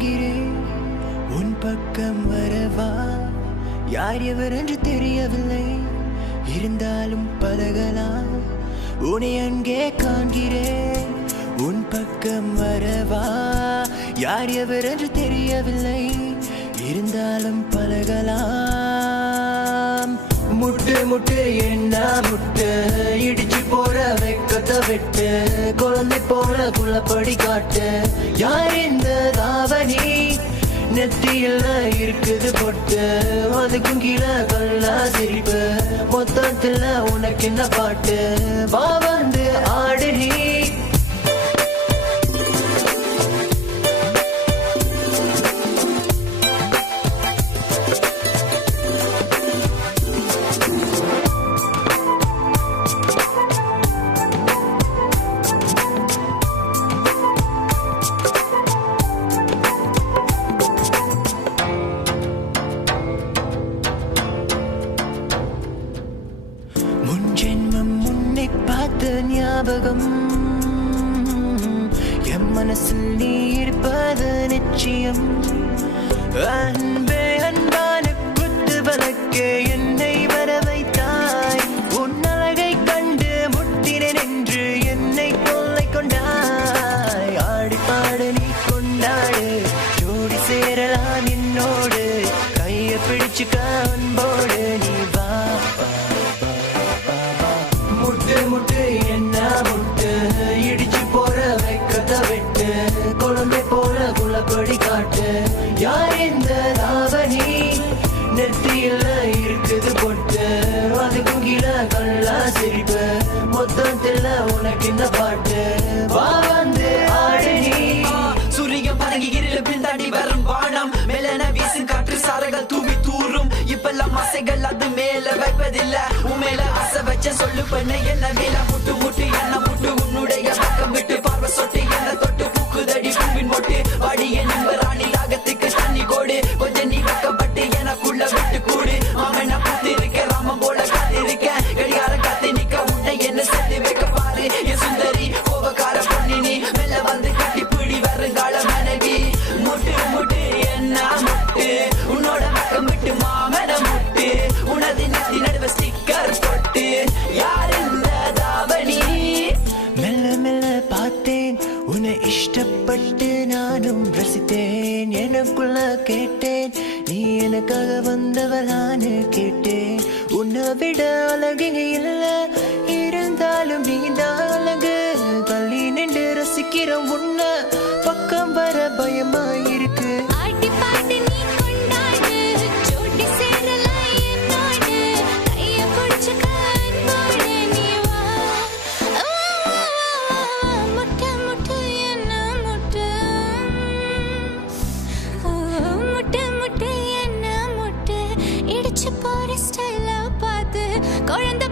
காண்கிறேன் உன் பக்கம் வரவா யார் எவர் என்று தெரியவில்லை இருந்தாலும் பழகலாம் உன்னை அங்கே காண்கிறேன் உன் பக்கம் வரவா யார் எவர் என்று தெரியவில்லை இருந்தாலும் பழகலாம் முட்டு முட்டு என்ன முட்டு இடிச்சு போற வெக்கத்தை விட்டு குழந்தை போல குள்ளப்படி காட்டு யார் இந்த தாவணி நெத்தியில இருக்குது பொட்டு அதுக்கும் கீழே கல்லா சிரிப்பு மொத்தத்துல உனக்கு என்ன பாட்டு வா வந்து ஆடு நீ ஞாபகம் என் மனசில் நீ இருப்பது நிச்சயம் அன்பே அன்பான குத்து வழக்கே என்னை வர வைத்தாய் உன் அழகை கண்டு முட்டினேன் என்று என்னை கொள்ளை கொண்டாய் ஆடி பாடு நீ கொண்டாடு ஜோடி சேரலாம் என்னோடு கையை பிடிச்சுக்க அன்போடு நீ வா முட்டு என்ன முட்டு இடிச்சு போற வெக்கத்தை விட்டு குழந்தை போல குள்ளப்படி காட்டு யார் இந்த தாவணி நெத்தியில இருக்குது பொட்டு அதுக்கும் கீழே கல்லா சிரிப்பு மொத்தத்துல உனக்கு இந்த பாட்டு வா வந்து ஆடு நீ சூரியன் பதங்கி இருள பின்தாண்டி வரும் வானம் மேலன வீசும் காற்று சாரங்கள் தூவி தூரும் இப்பெல்லாம் ஆசைகள் அது மேல வைப்பதில்ல உண்மையில ஆசை வச்ச சொல்லு பண்ண என்ன மேல முட்டு முட்டு என்ன முட்டு உன்னுடைய பக்கம் விட்டு பார்வை சொட்டு என்ன தொட்டு பூக்குதடி பூவின் மொட்டு வாடிய நண்பராணி தாகத்துக்கு தண்ணி கோடு கொஞ்சம் நீ வைக்கப்பட்டு எனக்குள்ள விட்டு கூடு மாமன் நான் பூத்து இருக்க ராமன் போல காத்திருக்க கடிகார காத்து நிக்க உன்னை என்ன சேர்த்து வைக்க பாரு என் சுந்தரி கோபக்கார பொண்ணி நீ மெல்ல வந்து கட்டி பிடி வருங்கால மனைவி முட்டு முட்டு என்ன முட்டு உன்னோட பக்கம் விட்டு மாமன முட்டு உனது நெத்தி நடுவ ஸ்டிக்கர் போட்டு யார் இந்த தாவணி மெல்ல மெல்ல பார்த்தேன் உன்னை இஷ்டப்பட்டு நானும் ரசித்தேன் எனக்குள்ள கேட்டேன் நீ எனக்காக வந்தவளான்னு கேட்டேன் உன்னை விட அழகு இல்ல இருந்தாலும் நீதான் அழகு தள்ளி நின்று ரசிக்கிற உன்னை பக்கம் வர பயமா இருக்கு குழந்தை